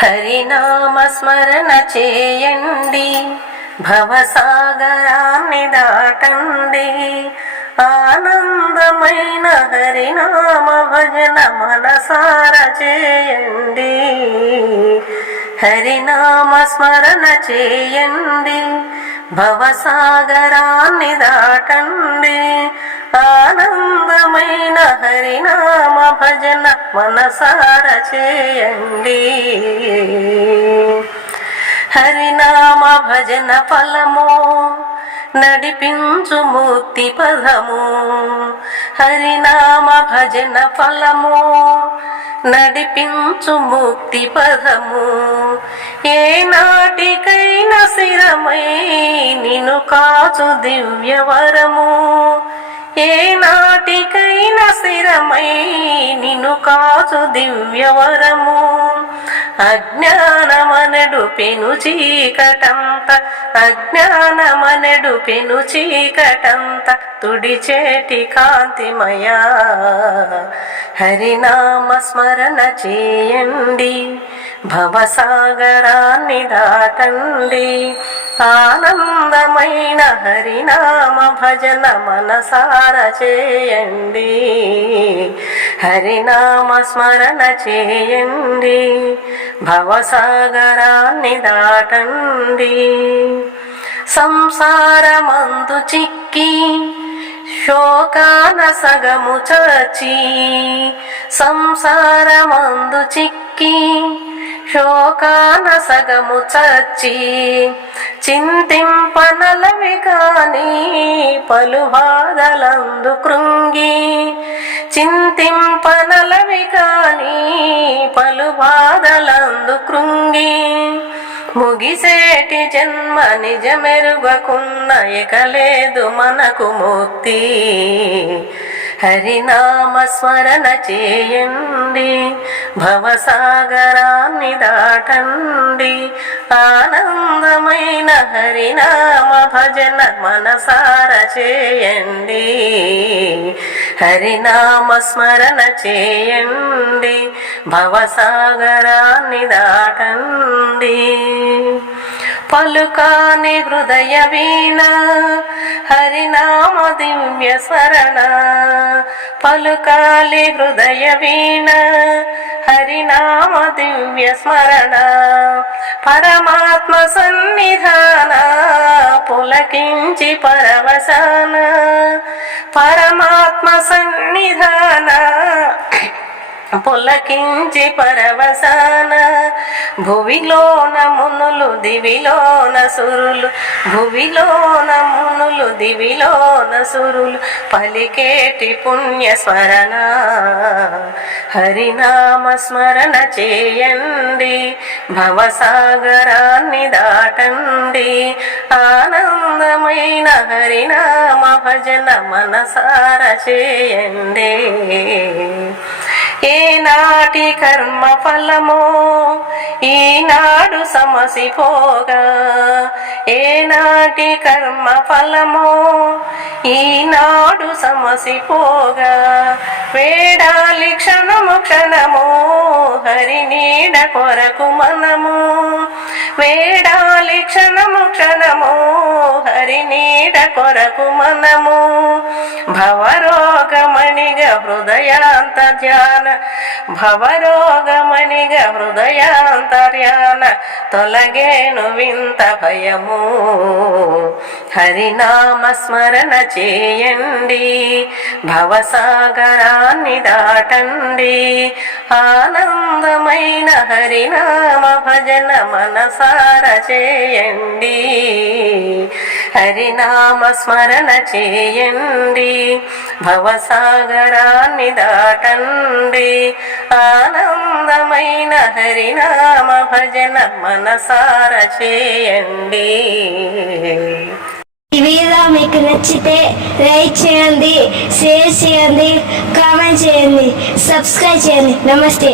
హరినామ స్మరణ చేయండి, భవసాగరాన్ని దాటండి. ఆనందమైన హరినామ భజన మనసార చేయండి. హరినామ స్మరణ చేయండి, భవసాగరాన్ని దాటండి. ఆనందమైన హరినామ భజన మనసార చేయండి. హరినామ భజన ఫలము నడిపించు ముక్తి పదము. హరినామ భజన ఫలము నడిపించు ముక్తి పదము. ఏ నాటికైనా స్థిరమై నిన్ను కాచు దివ్యవరము. ఏ నాటికైనా స్థిరమై నిన్ను కాచు దివ్యవరము. అజ్ఞానమనడు పెను చీకటంత, అజ్ఞానమనడు పెను చీకటంత తుడిచేటి కాంతిమయా. హరినామ స్మరణ చేయండి, భవసాగరాన్ని దాటండి. ఆనందమైన హరినామ భజన మనసార చేయండి. హరినామ స్మరణ చేయండి, భవసాగరాన్ని దాటండి. సంసారమందు చిక్కి శోకాన సగము చచ్చి, సంసారమందు చిక్కి శోకాన సగము చచ్చి, చింతింపనలవి కాని పలు బాధలందు కృంగి. చింతింపనలవి కాని పలు బాధలందు కృంగి. ముగిసేటి జన్మ నిజమెరుగకున్న ఇక లేదు మనకు ముక్తి. హరినామ స్మరణ చేయండి, భవసాగరాన్ని దాటండి. ఆనందమైన హరినామ భజన మనసార చేయండి. హరినామ స్మరణ చేయండి, భవసాగరాన్ని దాటండి. పలుకాని హృదయ వీణ హరినామ దివ్య స్మరణ. పలుకాలి హృదయ వీణ హరినామ దివ్య స్మరణ. పరమాత్మ సన్నిధాన పులకించి పరవశాన. పరమాత్మ సన్నిధాన పులకించి పరవశాన. భువిలోన మునులు దివిలోన సురులు, భువిలోన మునులు దివిలోన సురులు పలికేటి పుణ్య స్మరణ. హరినామ స్మరణ చేయండి, భవసాగరాన్ని దాటండి. ఆనందమైన హరినామ భజన మనసార చేయండి. ఏనాటి కర్మ ఫలమో ఈనాడు సమసిపోగా. ఏనాటి కర్మ ఫలమో ఈనాడు సమసిపోగా. వేడాలి క్షణము క్షణము హరి నీడ కొరకు మనము. వేడాలి క్షణము క్షణము హరి నీడ కొరకు మనము. భవరోగమణిగ హృదయాంతర్యాన, భవరోగమణిగ హృదయాంతర్యాన తొలగేను వింత భయము. హరినామ స్మరణ చేయండి, భవసాగరాన్ని దాటండి. ఆనందమైన హరినామ భజన మనసార చేయండి. హరినామ స్మరణ చేయండి, భవసాగరాన్ని దాటండి. ఆనందమైన హరినామ భజన మనసార చేయండి. ఈ వీడియో మీకు నచ్చితే లైక్ చేయండి, షేర్ చేయండి, కామెంట్ చేయండి, సబ్స్క్రైబ్ చేయండి. నమస్తే.